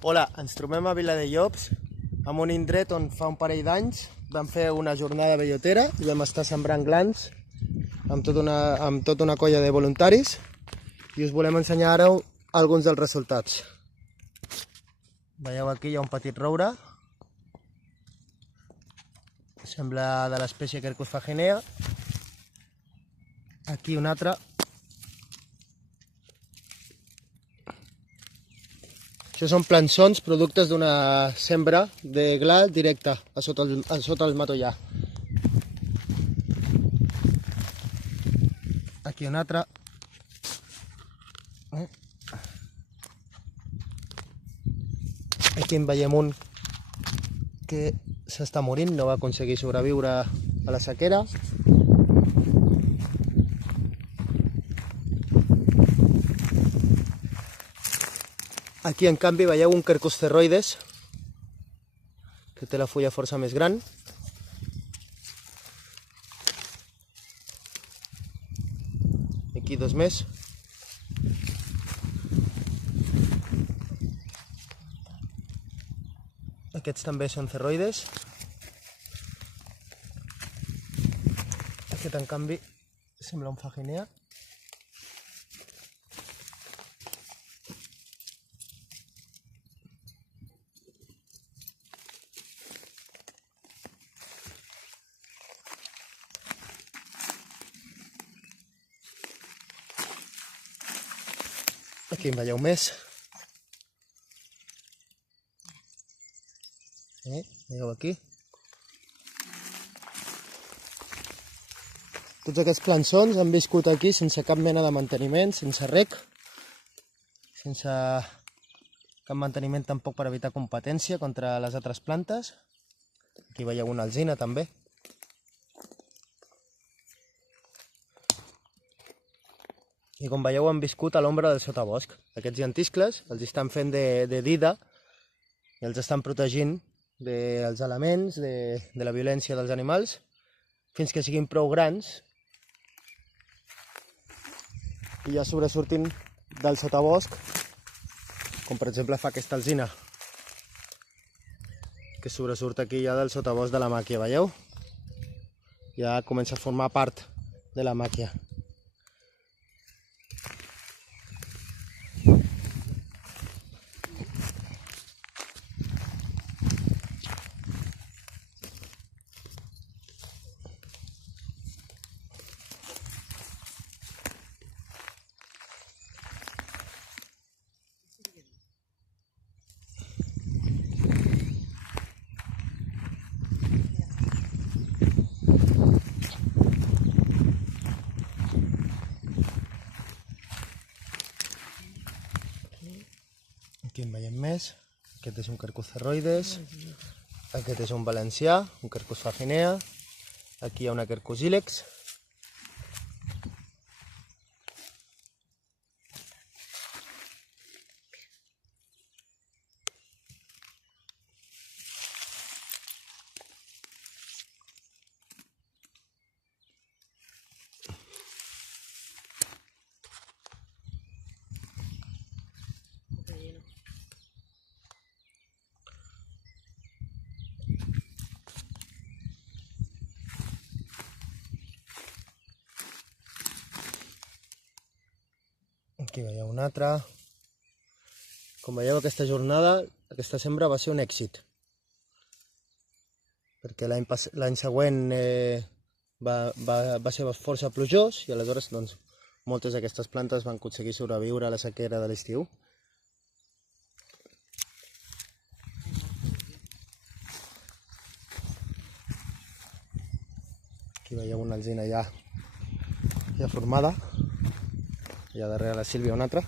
Hola, ens trobem a Viladellops, en un indret on fa un parell d'anys vam fer una jornada bellotera i vam estar sembrant glans amb tota una colla de voluntaris i us volem ensenyar ara alguns dels resultats. Veieu aquí hi ha un petit roure, sembla de l'espècie Quercus faginea. Aquí un altre. Això són plançons, productes d'una sembra de gla directa a sota el matollar. Aquí un altre. Aquí en veiem un que s'està morint, no va aconseguir sobreviure a la sequera. Aquí, en canvi, veieu un Quercus cerroides, que té la fulla força més gran. Aquí dos més. Aquests també són cerroides. Aquest, en canvi, sembla un faginea. Aquí en veieu més. Veieu aquí. Tots aquests plançons han viscut aquí sense cap mena de manteniment, sense rec, sense cap manteniment tampoc per evitar competència contra les altres plantes. Aquí veieu una alzina també. I com veieu han viscut a l'ombra del sotabosc. Aquests llentiscles els estan fent de dida i els estan protegint dels elements, de la violència dels animals, fins que siguin prou grans i ja sobresurtin del sotabosc, com per exemple fa aquesta alzina, que sobresurt aquí ja del sotabosc de la màquia, veieu? Ja comença a formar part de la màquia. Aquí en veiem més. Aquest és un Quercus cerroides, aquest és un valencià, un Quercus faginea, aquí hi ha una Quercus ilex. Aquí veieu un altre. Com veieu, aquesta jornada, aquesta sembra va ser un èxit, perquè l'any següent va ser força plujós i aleshores moltes d'aquestes plantes van aconseguir sobreviure a la sequera de l'estiu. Aquí veieu una alzina ja formada. I a darrere la Sílvia una altra.